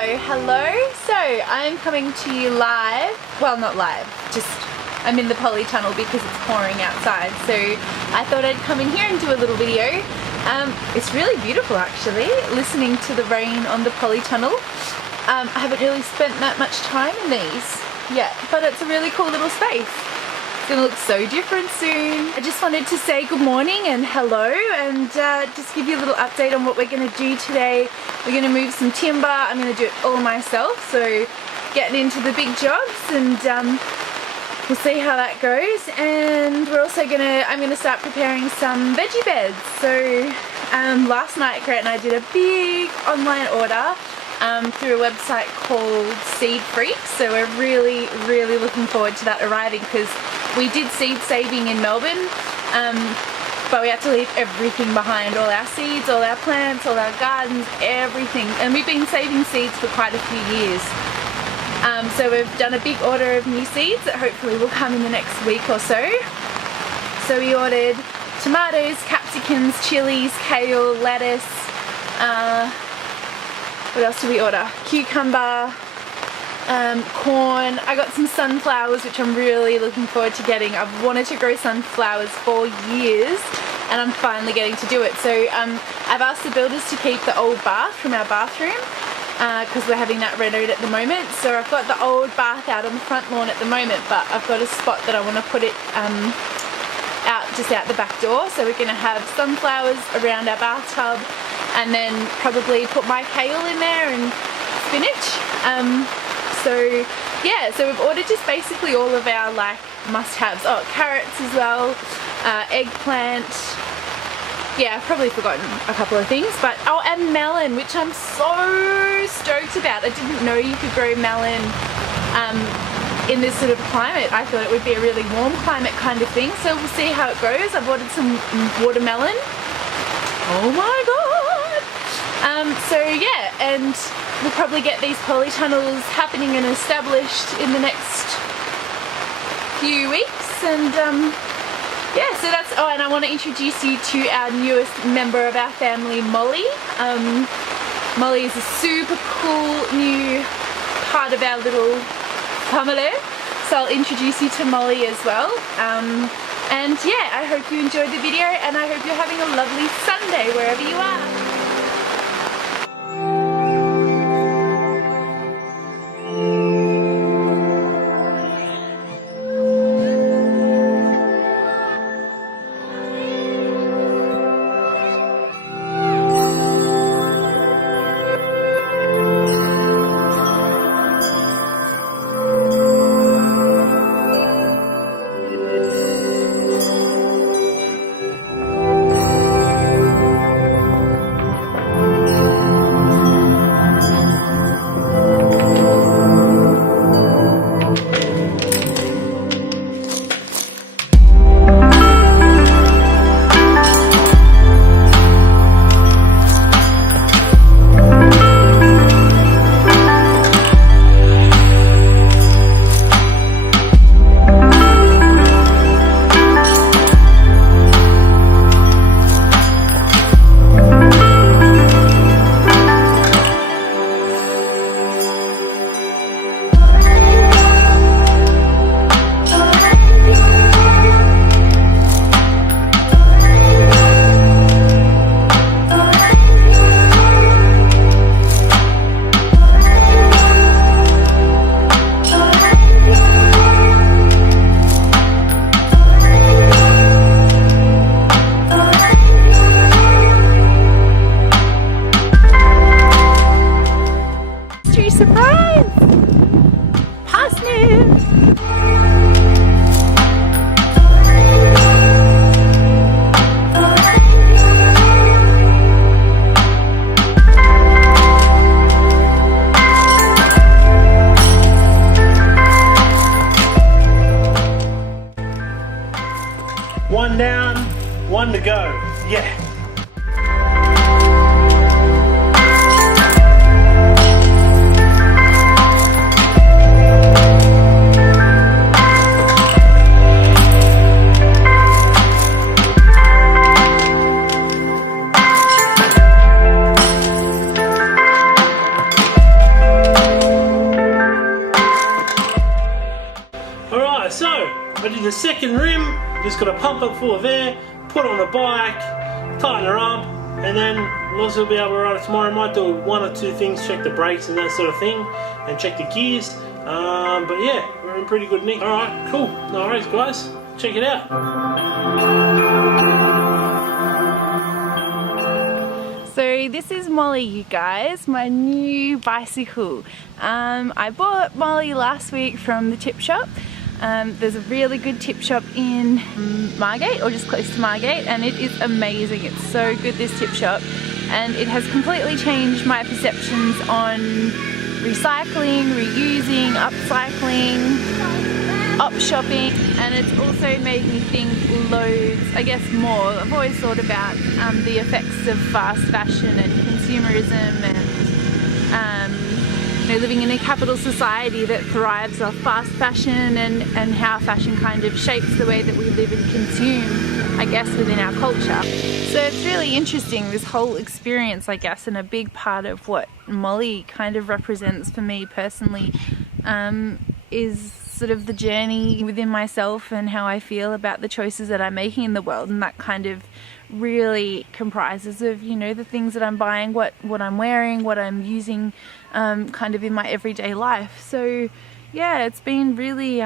Hello. So I'm coming to you live, well not live, just I'm in the polytunnel because it's pouring outside, so I thought I'd come in here and do a little video. It's really beautiful actually, listening to the rain on the polytunnel. I haven't really spent that much time in these yet, but it's a really cool little space. It's gonna look so different soon. I just wanted to say good morning and hello and just give you a little update on what we're gonna do today. We're gonna move some timber. I'm gonna do it all myself, so getting into the big jobs, and we'll see how that goes. And we're also I'm gonna start preparing some veggie beds. So last night Grant and I did a big online order through a website called Seed Freaks, so we're really looking forward to that arriving, because we did seed saving in Melbourne, but we had to leave everything behind, all our seeds, all our plants, all our gardens, everything, and we've been saving seeds for quite a few years. So we've done a big order of new seeds that hopefully will come in the next week or so. So we ordered tomatoes, capsicums, chilies, kale, lettuce, what else did we order? Cucumber, corn. I got some sunflowers, which I'm really looking forward to getting. I've wanted to grow sunflowers for years and I'm finally getting to do it. So I've asked the builders to keep the old bath from our bathroom because we're having that renovated at the moment. So I've got the old bath out on the front lawn at the moment, but I've got a spot that I want to put it just out the back door. So we're going to have sunflowers around our bathtub, and then probably put my kale in there and spinach. So yeah, so we've ordered just basically all of our like must-haves. Oh, carrots as well, eggplant. Yeah, I've probably forgotten a couple of things, but oh, and melon, which I'm so stoked about. I didn't know you could grow melon in this sort of climate. I thought it would be a really warm climate kind of thing, so we'll see how it goes. I've ordered some watermelon. Oh my god! So yeah, and we'll probably get these polytunnels happening and established in the next few weeks, and yeah, so that's, oh, and I want to introduce you to our newest member of our family, Molly. Molly is a super cool new part of our little family, so I'll introduce you to Molly as well. And yeah, I hope you enjoyed the video, and I hope you're having a lovely Sunday wherever you are. second rim, just got to pump it full of air, put it on the bike, tighten her up, and then Loz will be able to ride it tomorrow. Might do one or two things, check the brakes and that sort of thing, and check the gears. But yeah, we're in pretty good nick. Alright, cool. No worries, guys. Check it out. So this is Molly, you guys, my new bicycle. I bought Molly last week from the tip shop. There's a really good tip shop in Margate, or just close to Margate, and it is amazing. It's so good, this tip shop, and it has completely changed my perceptions on recycling, reusing, upcycling, up shopping, and it's also made me think loads, I guess more. I've always thought about the effects of fast fashion and consumerism and you know, living in a capital society that thrives off fast fashion, and how fashion kind of shapes the way that we live and consume, I guess, within our culture. So it's really interesting, this whole experience, I guess, and a big part of what Molly kind of represents for me personally is sort of the journey within myself and how I feel about the choices that I'm making in the world, and that kind of really comprises of, you know, the things that I'm buying, what I'm wearing, what I'm using kind of in my everyday life. So yeah, it's been really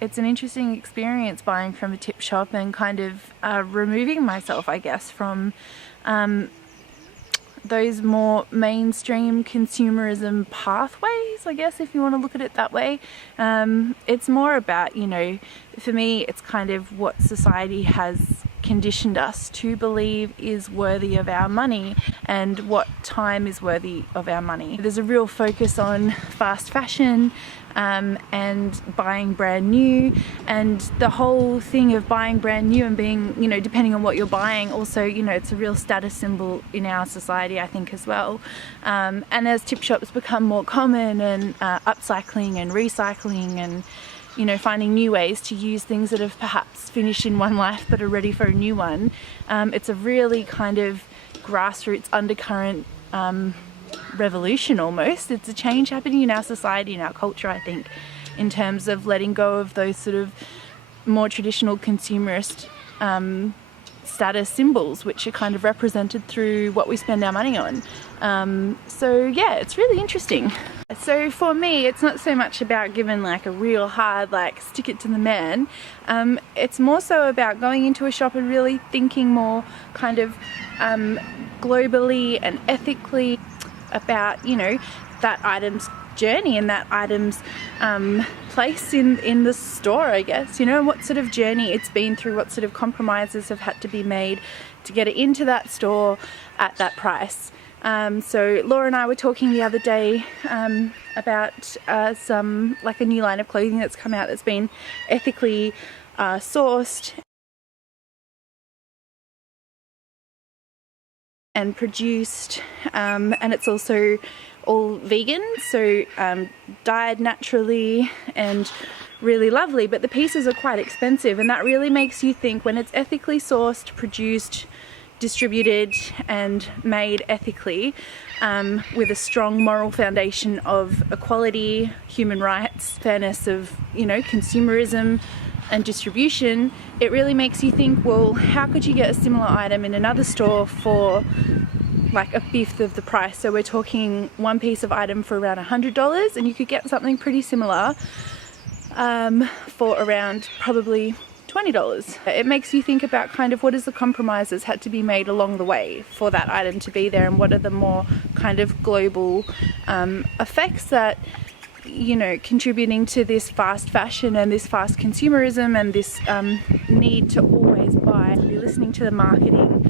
it's an interesting experience buying from a tip shop and kind of removing myself, I guess, from those more mainstream consumerism pathways, I guess, if you want to look at it that way. It's more about, you know, for me, it's kind of what society has conditioned us to believe is worthy of our money and what time is worthy of our money. There's a real focus on fast fashion and buying brand new, and the whole thing of buying brand new and being, you know, depending on what you're buying, also, you know, it's a real status symbol in our society, I think, as well. And as tip shops become more common, and upcycling and recycling and, you know, finding new ways to use things that have perhaps finished in one life but are ready for a new one, it's a really kind of grassroots undercurrent revolution almost. It's a change happening in our society and our culture, I think, in terms of letting go of those sort of more traditional consumerist status symbols, which are kind of represented through what we spend our money on. So yeah, it's really interesting. So for me, it's not so much about giving like a real hard, like, stick it to the man. It's more so about going into a shop and really thinking more kind of globally and ethically about, you know, that item's journey and that item's place in the store, I guess, you know, what sort of journey it's been through, what sort of compromises have had to be made to get it into that store at that price. So Laura and I were talking the other day about some, like, a new line of clothing that's come out that's been ethically sourced and produced, and it's also all vegan, so dyed naturally and really lovely, but the pieces are quite expensive, and that really makes you think, when it's ethically sourced, produced, distributed and made ethically, with a strong moral foundation of equality, human rights, fairness of, you know, consumerism and distribution, it really makes you think, well, how could you get a similar item in another store for like a fifth of the price? So we're talking one piece of item for around $100, and you could get something pretty similar for around probably $20. It makes you think about kind of what is the compromises had to be made along the way for that item to be there, and what are the more kind of global effects that, you know, contributing to this fast fashion and this fast consumerism and this need to always buy, be listening to the marketing.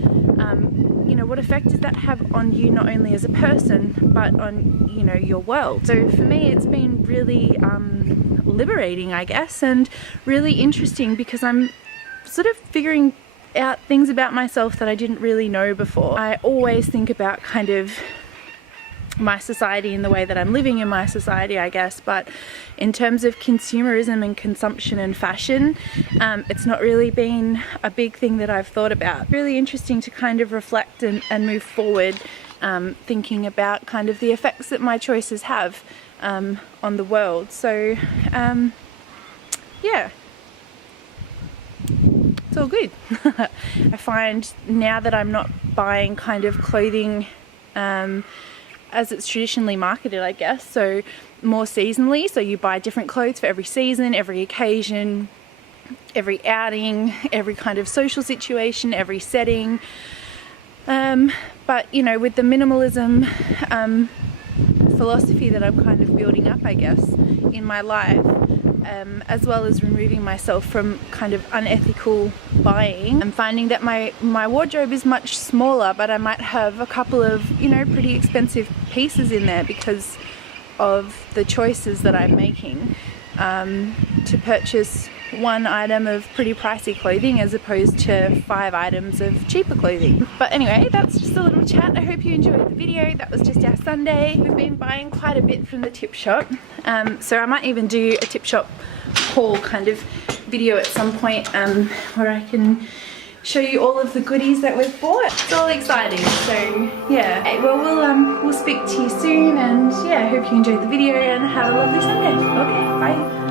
You know, what effect does that have on you, not only as a person but on, you know, your world? So for me, it's been really liberating, I guess, and really interesting, because I'm sort of figuring out things about myself that I didn't really know before. I always think about kind of my society and the way that I'm living in my society, I guess, but in terms of consumerism and consumption and fashion, it's not really been a big thing that I've thought about. Really interesting to kind of reflect and move forward, thinking about kind of the effects that my choices have on the world. So yeah. it's all good. I find now that I'm not buying kind of clothing as it's traditionally marketed, I guess, so more seasonally, so you buy different clothes for every season, every occasion, every outing, every kind of social situation, every setting. But you know, with the minimalism philosophy that I'm kind of building up, I guess, in my life, as well as removing myself from kind of unethical buying, I'm finding that my wardrobe is much smaller, but I might have a couple of, you know, pretty expensive pieces in there because of the choices that I'm making to purchase one item of pretty pricey clothing as opposed to 5 items of cheaper clothing. But anyway, that's just a little chat. I hope you enjoyed the video. That was just our Sunday. We've been buying quite a bit from the tip shop, so I might even do a tip shop haul kind of video at some point where I can show you all of the goodies that we've bought. It's all exciting, so yeah. Okay, well, we'll speak to you soon, and yeah, I hope you enjoyed the video and have a lovely Sunday. Okay, bye.